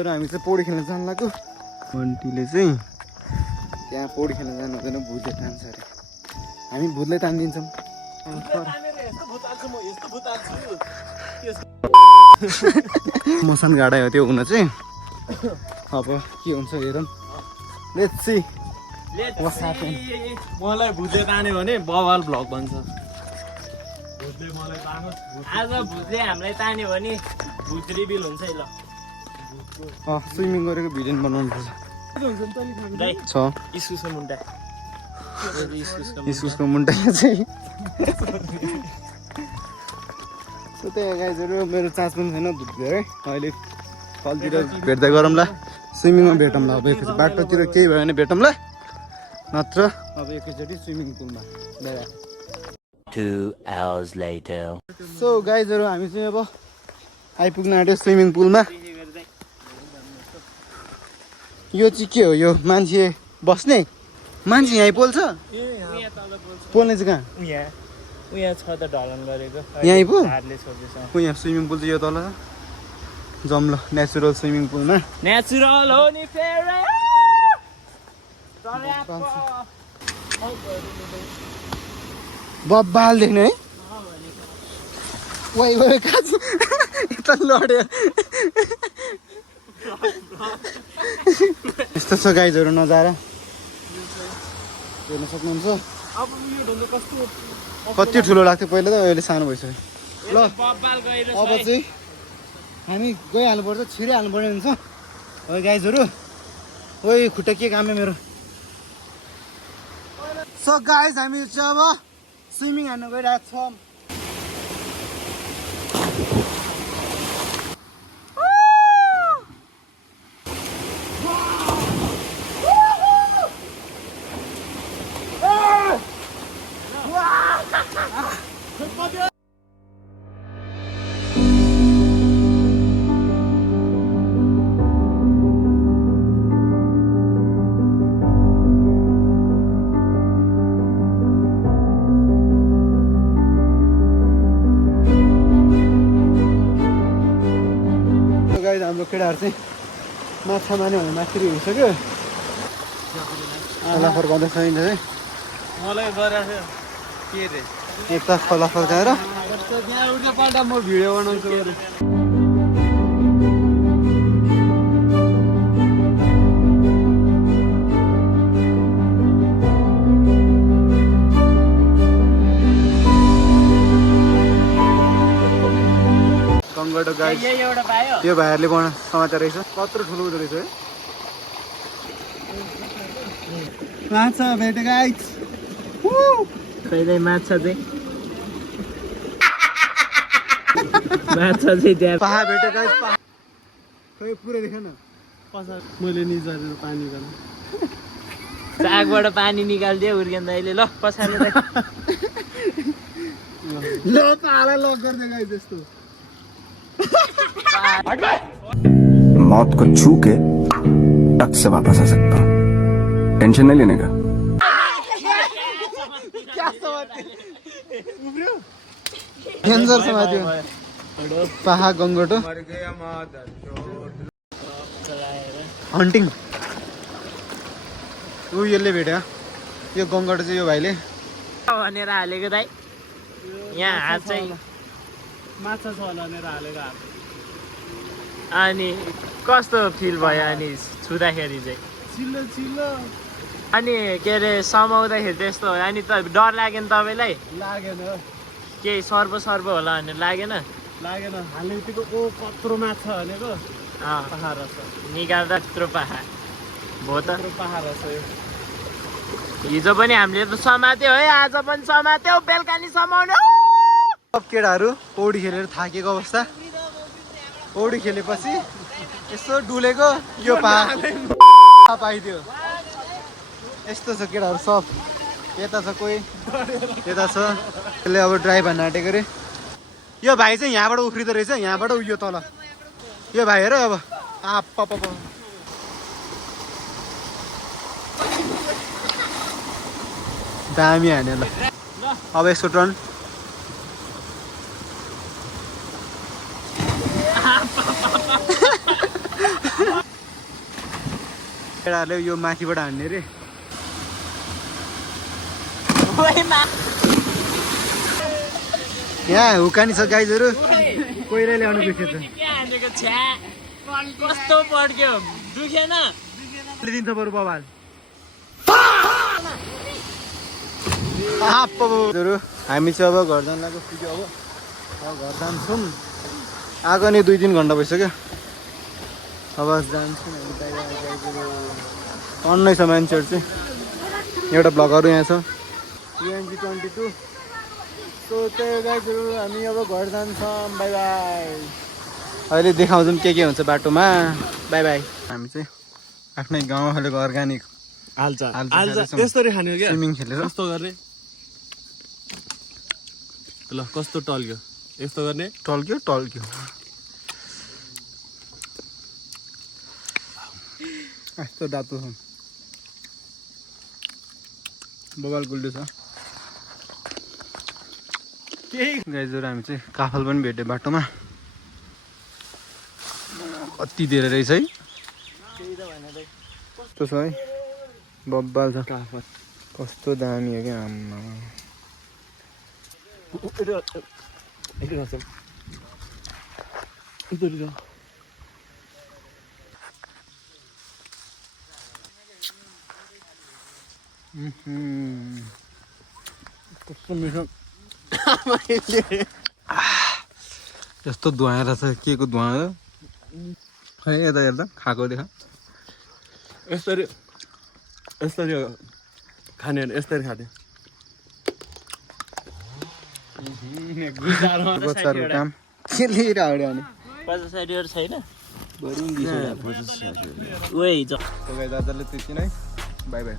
तर हामी चाहिँ पौडी खेल्न जान लाग्यो बन्टीले चाहिँ त्यहाँ पौडी खेल्न जानु हुँदैन भुतले तान्छ अरे हामी भुतले तानिदिन्छौँ मसान गाडा हो त्यो हुन चाहिँ अब के हुन्छ हेरौँ लेट्स सी मलाई भुतले तान्यो भने बवाल भ्लग भन्छ आज भुतले हामीलाई तान्यो भने भुत रिभिल हुन्छ है ल स्विमिङ गरेको भिडियो बनाउनु पर्छ छ इस्कुसको मुन्टा इस्कुसको मुन्टा चाहिँ त्यही गाइजहरू मेरो चान्स पनि छैन धेरै अहिले कलतिर भेट्दै गरौँला स्विमिङमा भेटौँला अब एकैचोटि बाटोतिर केही भयो भने भेटौँला नत्र अब एकैचोटि स्विमिङ पुलमा गएर 2 hours later. सो गाइजहरू हामी चाहिँ अब आइपुग्न आँट्यो स्विमिङ पुलमा यो चाहिँ के हो यो मान्छे बस्ने मान्छे यहीँ पोल्छ पोल्ने चाहिँ कहाँ उहाँ छ त ढलन गरेको यहीँ पो हातले छोड्दैछ यहाँ स्विमिङ पुल चाहिँ यो तल जम्लो नेचुरल स्विमिङ पुलमा नेचुरल हो नि फेरि बब्बाल देख्ने है वाइ वाइ काज यता लड्यो यस्तो छ गाइजहरू नजारा हेर्न सक्नुहुन्छ कति ठुलो लाग्थ्यो पहिला त अहिले सानो भइसक्यो ल अब चाहिँ हामी गइहाल्नुपर्छ छिरै हाल्नुपर्ने हुन्छ है गाइजहरू ओइ खुट्टा के काम है मेरो सो गाइज हामी चाहिँ अब स्विमिङ हान्न गइरहेको छौँ हाम्रो केटाहरू चाहिँ माछा माने भने माथि हिँडिसक्यो खोला फर्काउँदैछ है मलाई गरेको के रे यता खोला फर्काएर म भिडियो बनाउँछु गङ्गटो गाइस यो भाइहरूले बनाएको समाचार रहेछ कत्रो ठुलो हुँदो रहेछ है माछा भेटे गाइस कहिले माछा चाहिँ त्यहाँ पहा भेटे गाइस खै पुरै देख न मैले निजारेर पानी गर्नु चाकबाट पानी निकालिदियो उर्किँदा अहिले ल पछाडि ल पाहालाई लक गर्दै गाइस यस्तो मौत को छू के टक से वापस आ सकता हूँ टेंशन नहीं लेने का डेन्जर समात्यो पहा गङ्गटो हन्टिङ ऊ यसले भेट्यो यो गङ्गटो चाहिँ यो भाइले भनेर हालेको दाइ यहाँ हात चाहिँ माछा छ भनेर हालेको हात अनि कस्तो फिल भयो अनि छुँदाखेरि चाहिँ चिल्लो चिल्लो अनि के अरे समाउँदाखेरि त्यस्तो अनि त डर लाग्यो नि तपाईँलाई लागेन केही सर्प होला भनेर लागेन हाल्ने बित्तिकै ओ कत्रो माछा भनेको पाहा रहेछ निकाल्दा त्यत्रो पाहा भो त पाहा रहेछ यो हिजो पनि हामीले त समात्यो है आज पनि समात्यो बेलुका नि समाउनु सब केटाहरू पौडी खेलेर थाकेको अवस्था पौडी खेलेपछि यसो डुलेको यो पाइदियो यस्तो छ केटाहरू सब यता छ कोही यता छ त्यसले अब ड्राइभ हान्न आँटेको अरे यो भाइ चाहिँ यहाँबाट उफ्रिँदो रहेछ यहाँबाट उयो तल यो भाइ हेर अब दामी हान्यो ल अब यसको टर्न केटाहरूले यो माथिबाट हान्ने रे यहाँ हुकानी छ गाइजहरू कोइरा ल्याउनु बिर्सेछ कस्तो पड्क्यो दुखेन दिन्छ बरु बबाल हामी चाहिँ अब घर जान लाग्यो पुग्यो अब घर जान्छौँ आएको नि 2-3 घन्टा भइसक्यो अब जान्छौँ हामी टन्नै छ मान्छेहरू चाहिँ एउटा ब्लगहरू यहाँ छ UNG22 सो त्यही गाइजहरू हामी अब घर जान्छौँ बाई बाई अहिले देखाउँछौँ के हुन्छ बाटोमा बाई बाई हामी चाहिँ आफ्नै गाउँहरूको अर्ग्यानिक हाल्छ त्यसरी खाने हो क्या स्विमिङ खेलेर कस्तो गर्ने ल कस्तो टल्क्यो यस्तो गर्ने टल्क्यो यस्तो दातो छ बबाल गुल्डो छ गाइजहरू हामी चाहिँ काफल पनि भेट्यो बाटोमा कति धेरै रहेछ है कस्तो छ है बब्बाल छ काफल कस्तो दामी हो क्या आम्मा कस्तो मिठो यस्तो धुवाएर छ के को धुवा हो खै यता हेर्दा खाएको देखा यसरी खाने यसरी खाने बच्चाहरूको काम के लिएर आउने अनि 50-60 छैन बरु ओइ दादाले त्यति नै बाई बाई